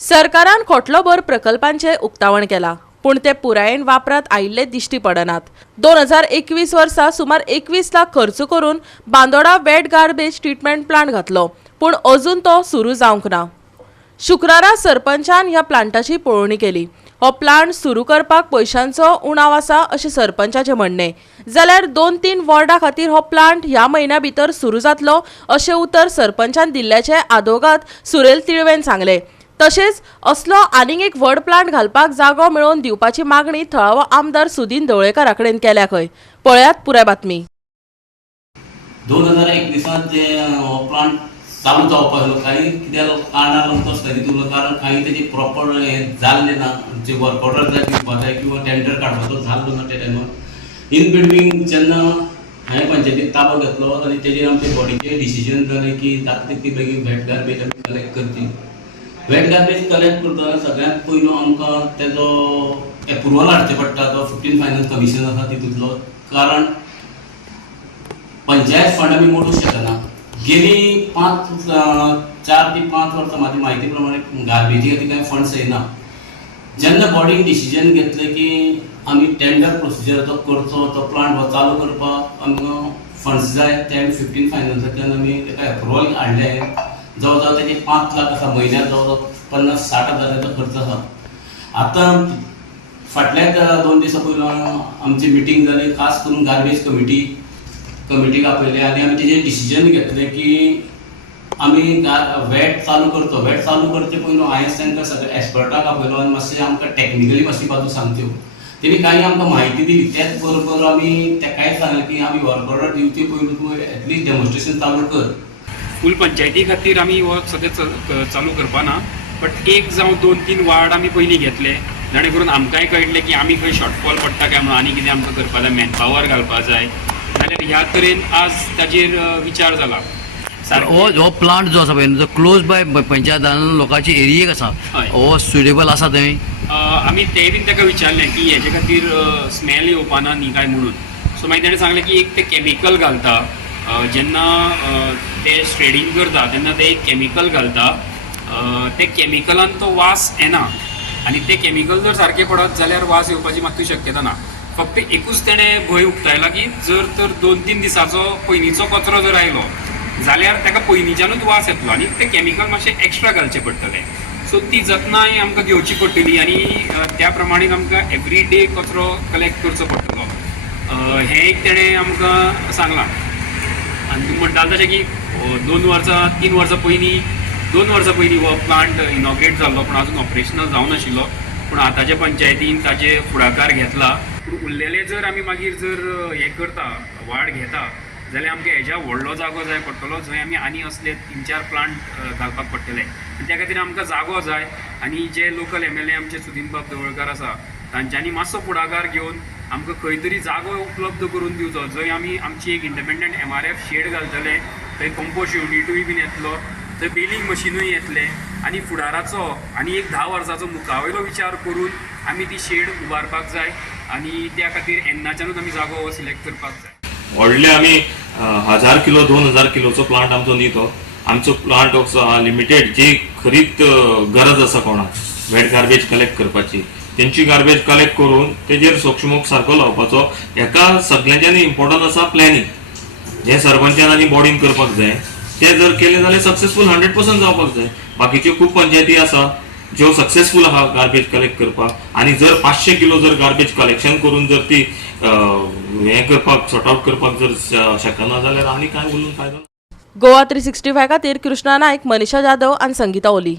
सरकारान खोटलोभर प्रकल्पांचे उक्तावण केला, पूण ते पुरायेन वापरात आयिल्ले दिश्टी पडनात। 2021 वर्सा सुमार 21 लाख खर्च करून Bandora wet garbage treatment plant घातलो, पूण अजून तो सुरू जावंक ना। शुक्रारा सरपंचान ह्या प्लांटाची पळोवणी केली। हो प्लांट सुरू करपाक पैशांचो उणाव आसा अशें सरपंचाचे म्हणणे। जाल्यार 2-3 वॉर्डा खातीर हो प्लांट ह्या म्हयन्या भितर सुरू जातलो अशें उतर सरपंचान दिल्ल्याचे आदोगाद सुरेल तिळवेन सांगले। तशेंच असलो आनीक एक व्हड प्लांट घालपाक जागो मेळोवन दिवपाची मागणी थळावो आमदार सुदीन ढवळेकारा कडेन केल्या खंय। पळयात पुराय बातमी। 2021 जे प्लांट चालू जावपाक लागलो, काही कित्याक कारणां लागून तो स्थगीत उरलो, कारण काही तेजी प्रॉपर जाल्ले ना, जे वर्क ऑर्डर जाय दिवपाक जाय किंवा टेंडर काडपाचो जाल्लो ना त्या टायमार। इन बिटवीन जेन्ना हांवें पंचायतीक ताबो घेतलो आनी तेजेर आमचे बॉडीचे डिसिजन जालें की जाता तितली बेगीन वेट गार्बेज आमी कलेक्ट करची। वेट गार्बेज कलेक्ट करतना सगळ्यांत पयलो आमकां तेजो एप्रुवल हाडचें पडटा, तो 15 फायनान्स कमिशन आसा तितूंतलो, कारण पंचायत फंड आमी मोडूंक शकना। गेली 4 ते 5 वर्सां म्हाजी म्हायती प्रमाणे गार्बेजी खातीर कांय फंड्स येना। जेन्ना बॉडीन डिसिजन घेतलें की आमी टेंडर प्रोसिजर तो करचो, तो प्लांट हो चालू करपाक आमकां फंड्स जाय, ते आमी 15 फायनान्सांतल्यान आमी तेका एप्रुवल हाडलें। जवळ जवळ तेजे 5 लाख आसा, म्हयन्याक जवळ जवळ 50-60 हजाराचो खर्च आसा। आतां फाटल्याच 2 दिसां पयलो आमची मिटींग जाली, खास करून गार्बेज कमिटीक आपयले आनी आमी तेजेर डिसिजन घेतलें की आमी वेट चालू करचो। वेट चालू करचे पयलो हांवें तांकां सगळ्या एक्सपर्टाक आपयलो आनी मातशें आमकां टॅक्निकली मातशी बाजू सांगच्यो। तेणी काही आमकां म्हायती दिली, त्याच बरोबर आमी तेकाय सांगलें की आमी वर्क ऑर्डर दिवचे पयलू तूं एटलीस्ट डेमॉन्स्ट्रेशन चालू कर। फूल पंचायती खातीर आमी हो सगळें चालू करपाना, बट एक जावं 2-3 वार्ड आमी पयलीं घेतले, जाणे करून आमकांय कळटलें की आमी खंय शॉर्टफॉल पडटा काय म्हणून, आनी कितें आमकां करपा जाय, मॅनपावर घालपा जाय, जाल्यार ह्या तरेन आज ताजेर विचार जाला। हो प्लांट जो आसा पळय जो क्लोज बाय पंचायतान लोकांची एरियेक आसा, हो सुटेबल आसा थंय? आमी तेय बीन ताका विचारलें की हेजे खातीर स्मेल येवपाना न्ही काय म्हणून। सो मागीर ताणें सांगलें की एक ते कॅमिकल घालता, जेन्ना ते श्रेडिंग करता तेन्ना ते एक कॅमिकल घालता, ते कॅमिकलान तो वास येना, आनी ते कॅमिकल जर सारकें पडत जाल्यार वास येवपाची मात्तूय शक्यता ना। फक्त एकूच तेणें भंय उक्तायला की जर तर 2-3 दिसाचो पयलींचो कचरो जर आयलो जाल्यार ताका पयलींच्यानूच वास येतलो आनी ते कॅमिकल मातशें एक्स्ट्रा घालचें पडटलें। सो ती जतनाय आमकां घेवची पडटली आनी त्या प्रमाणें आमकां एवरी डे कचरो कलेक्ट करचो पडटलो, हें एक तेणें आमकां सांगलां। आनी तुमी म्हणटाले तशें की 2 वर्सां 3 वर्सां पयलीं 2 वर्सां पयलीं हो प्लांट इनॉग्रेट जाल्लो, पूण आजून ऑपरेशनल जावं नाशिल्लो, पूण आतांच्या पंचायतीन ताजे फुडाकार घेतला। पूण उरलेले जर आमी मागीर जर हें करता, वाड घेता, जाल्यार आमकां हेज्या व्हडलो जागो जाय पडटलो, जंय आमी आनी असले 3-4 प्लांट घालपाक पडटले। त्या खातीर आमकां जागो जाय, आनी जे लोकल MLA आमचे सुदीन बाब ढवळकार आसा तांच्यांनी मातसो फुडाकार घेवन आमकां खंय तरी जागो उपलब्ध करून दिवचो, जंय आमी आमची एक इंडिपेंडंट MRF शेड घालतले, थंय कंपोस्ट युनिटूय बीन येतलो, थंय बेलिंग मशिनूय येतलें, आनी फुडाराचो आनी एक 10 वर्साचो मुखावयलो विचार करून आमी ती शेड उबारपाक जाय, आनी त्या खातीर एन्नाच्यानूच आमी जागो हो सिलेक्ट करपाक जाय। व्हडले आमी 1000 किलो 2000 किलोचो प्लांट आमचो न्ही तो, आमचो प्लांट लिमिटेड जी खरीच गरज आसा कोणाक वेट गार्बेज कलेक्ट करपाची, तेंची गार्बेज कलेक्ट करून तेजेर सोक्षमोग सारको लावपाचो। हेका सगळ्यांच्यानी इम्पॉर्टंट आसा प्लॅनिंग, जे सरपंचान आनी बॉडीन करपाक जाय, ते जर केले जाल्यार सक्सेसफूल 100% जावपाक जाय। बाकीच्यो खूब पंचायती आसा ज्यो सक्सेसफूल आहा गार्बेज कलेक्ट करपाक, आनी जर 500 किलो जर गार्बेज कलेक्शन करून जर ती हें करपाक सॉर्ट आउट करपाक जर शकना जाल्यार आनी काय उलोवन फायदो ना। गोवा 365 खातीर कृष्णा नायक, मनीषा जाधव आनी संगीता ओली।